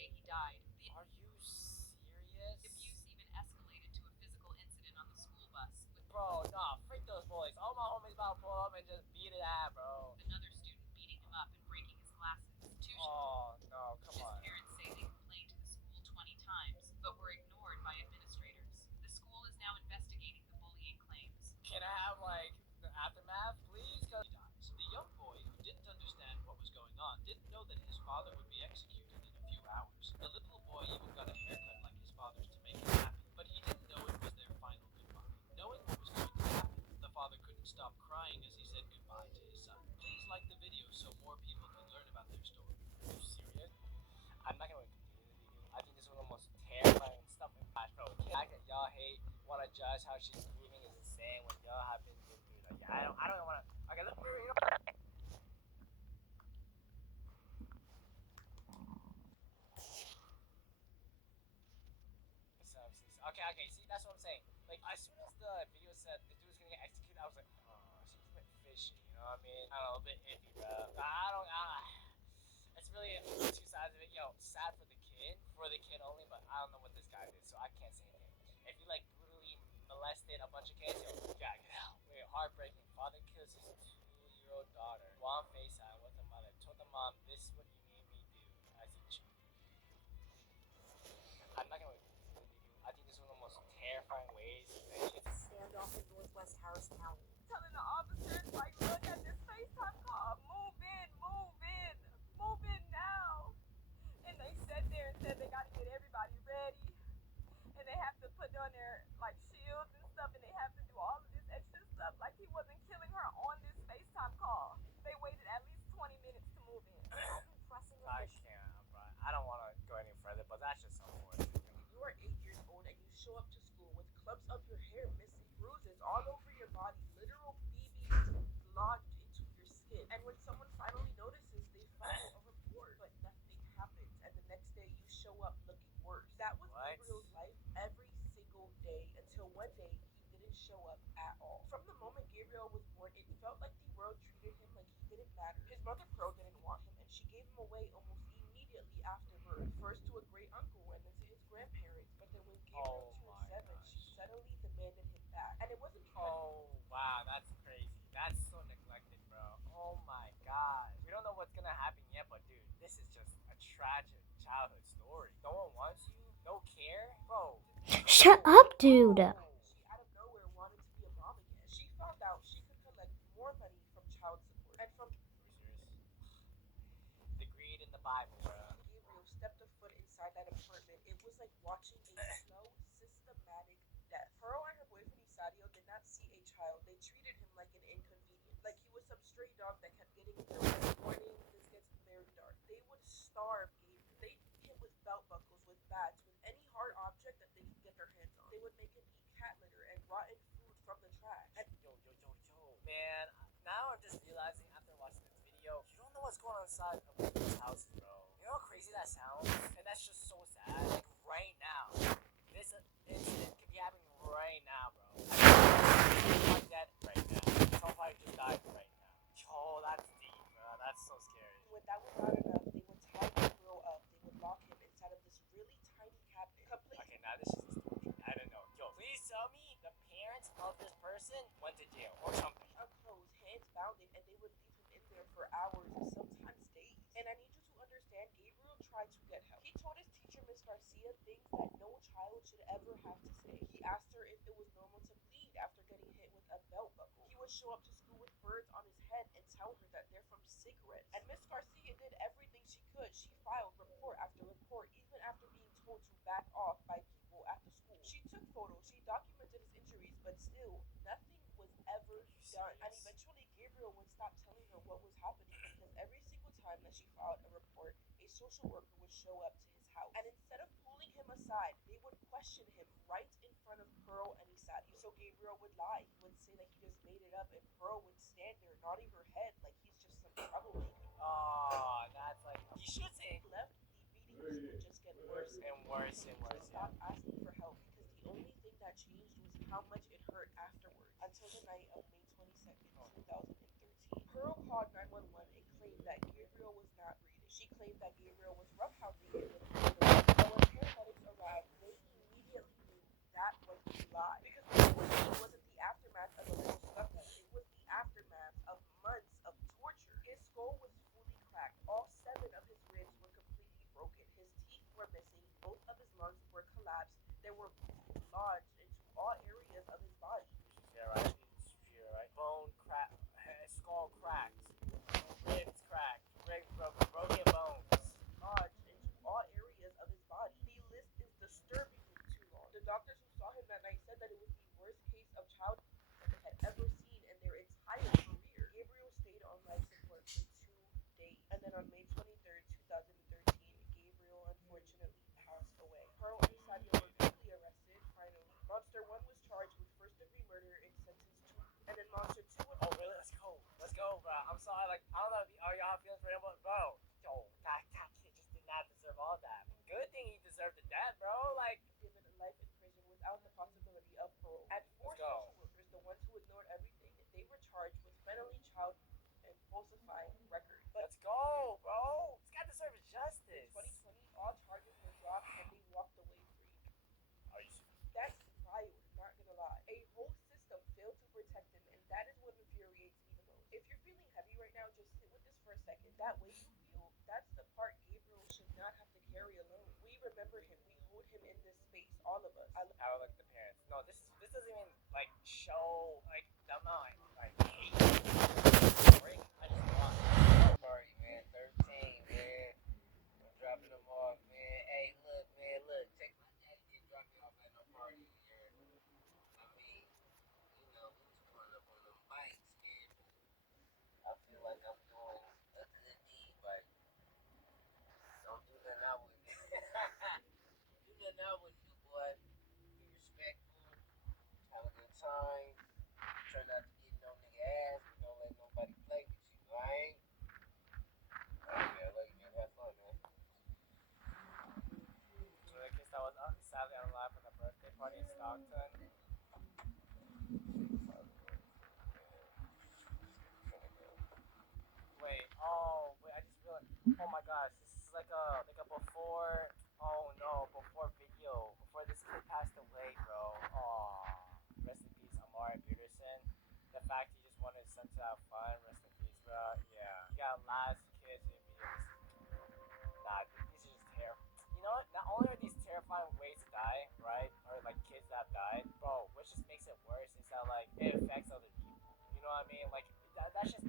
Are you serious? Bro, nah, freak those boys. All my homies about to pull up and just beat it out, bro. Oh, no, come on. Can I have, like, the aftermath, please? 'Cause he dies. The young boy, who didn't understand what was going on, didn't know that his father would be executed in a few hours. The little boy even got a haircut like his father's to make him happy, but he didn't know it was their final goodbye. Knowing what was going to happen, the father couldn't stop crying as he said goodbye to his son. Please like the video so more people can learn about their story. Are you serious? I'm not gonna continue the video. I think this is one of the most terrifying stuff in Flash Pro. The fact that y'all hate wanna judge how she's grieving is insane when y'all have been through like I don't wanna okay look okay, see that's what I'm saying. Like as soon as the video said the dude's gonna get executed, I was like, oh, seems a bit fishy, you know what I mean? I don't know, a bit iffy, bro. It's really two sides of it. Yo, sad for the kid only, but I don't know what this guy did, so I can't say anything. If you like brutally molested a bunch of kids, yo, yeah, get out. Wait, heartbreaking. Father kills his 2-year-old daughter while on FaceTime with the mother. Told the mom, "This is what you made me do." As he I'm not gonna continue the video. I think this is one of the most terrifying ways that you get to standoff in Northwest Harris County. Telling the officers, like, look at this FaceTime call. Move in, move in, move in now. And they sat there and said they gotta get everybody ready. And they have to put on their like shields and stuff, and they have to do all of this extra stuff. Like he wasn't killing her on this FaceTime call. They waited at least 20 minutes to move in. I can't, bro. I don't want to go any further, but that's just unfortunate. You are 8 years old and you show up to school with clumps of your hair missing, bruises all over your body, literal BBs lodged into your skin. And when someone finally notices, they file a report, but nothing happens. And the next day, you show up looking worse. That was Gabriel's life every single day until one day he didn't show up at all. From the moment Gabriel was born, it felt like the world treated him like he didn't matter. His mother Pearl didn't want him, and she gave him away almost immediately after birth. First to a great uncle and then to his grandparents. But then when Gabriel turned 7, she suddenly demanded him back. And it wasn't because wow, that's crazy. That's so neglected, bro. Oh my god. We don't know what's gonna happen yet, but dude, this is just a tragic childhood story. No one wants you, no care, bro. Shut up, dude. She out of nowhere wanted to be a mom again. She found out she could collect more money from child support and from. Are you serious? The greed in the Bible, bro. Gabriel stepped a foot inside that apartment. It was like watching a slow, systematic death. Pearl and her boyfriend Isadio did not see a child. They treated him like an inconvenience, like he was some stray dog that kept getting in their way. Morning, this gets very dark. They would starve Gabriel. They beat him with belt buckles, with bats, with any hard object that they could get their hands on. They would make him eat cat litter and rotten food from the trash. And yo, man. Now I'm just realizing after watching this video, you don't know what's going on inside of people's houses, bro. You know how crazy that sounds? And that's just so sad. Like right now, this incident could be happening right now, bro. I'm dead right now. Somebody just died right now. Yo, that's deep, bro. That's so scary. When that was not enough, they would tie Gabriel up. They would lock him inside of this really tiny cabinet. Complete. Okay, now this is the story. I don't know. Yo, please tell me the parents of this person went to jail or something. Clothes, hands bounded, and they would leave him in there for hours, sometimes days. And I need you to understand, Gabriel tried to get help. He told his teacher, Miss Garcia, things that no child should ever have to say. He asked her if it was normal to bleed after getting hit with a belt buckle. He would show up to school with birds on his head and tell her that they're from cigarettes. And Miss Garcia did everything she could. She filed report after report, even after being told to back off by people at the school. She took photos, she documented his injuries, but still, nothing was ever done. And eventually, Gabriel would stop telling her what was happening because every single time that she filed a report, a social worker would show up to his house. And instead of pulling him aside, they would question him right in front of Pearl and Isadio. So Gabriel would lie. He would say that he just made it up, and Pearl would stand there nodding her head like he's just some troublemaker. Oh, that's like he should say. Left, the beatings would just get worse and worse and worse. Stop asking for help because the only thing that changed was how much it hurt afterwards. Until the night of May 22nd, 2013, Pearl called 911 and claimed that Gabriel was not breathing. She claimed that Gabriel was roughhousing him with lie. Because unfortunately, it wasn't the aftermath of a little scuffle. It was the aftermath of months of torture. His skull was fully cracked. All seven of his ribs were completely broken. His teeth were missing. Both of his lungs were collapsed. There were beams lodged into all areas of his body. Yeah, right. Yeah, right. Bone crack, skull cracked, ribs cracked, ribs broken, broken bones. Lodged into all areas of his body. The list is disturbingly too long. The doctors who saw him that night said that it was the worst case of child that they had ever seen in their entire career. Gabriel stayed on life support for 2 days. And then on May 23rd, 2013, Gabriel unfortunately passed away. Pearl and Sadia were quickly arrested, finally. Monster 1 was charged with first degree murder and sentenced to. And then Monster 2 and Oh, really? Let's go, bro. I'm sorry. Like, I don't know how y'all feels for him, but bro, yo, that kid just did not deserve all that. Good thing he deserved the death, bro. Like, given life in prison without the possibility of parole. And four let's go. social workers, the ones who ignored everything, they were charged with felony child and falsifying records. But Let's go, bro. This guy deserves in justice. 2020, all charges were dropped and they walked away free. Are you? That's vile, not gonna lie. A whole system failed to protect him, and that is what infuriates me the most. If you're feeling heavy right now, just sit with this for a second. That way you feel, that's the part Gabriel should not have to carry alone. We remember him. We hold him in this space, all of us. How like the parents? No, this doesn't even like show like the mind. Like hate. Break. I just want party, man. 13, man. I'm dropping them off, man. Hey, look, man, look. Check my daddy didn't drop me off at no party here. I mean, you know, we was pulling up on them bikes, man. I feel like I'm doing a good deed, but don't do nothing I wouldn't. Do nothing I wouldn't do, boy. Be respectful. Have a good time. Try not to get no nigga ass, but don't let nobody play with you, right? Alright, man. I love you, man. Have fun, man. So I guess that was sadly unalive from the birthday party in Stockton. Wait, I just realized. Oh my gosh, this is like a before. Oh no, before video, before this kid passed away, bro. Oh, rest in peace, Amari Peterson. The fact he just wanted his son to have fun, rest in peace, bro. Yeah, he got last kids in videos. Nah, these are just terrible. You know what? Not only are these terrifying ways to die, right? Or like kids that have died, bro. What just makes it worse is that like it affects other people. You know what I mean? Like that's just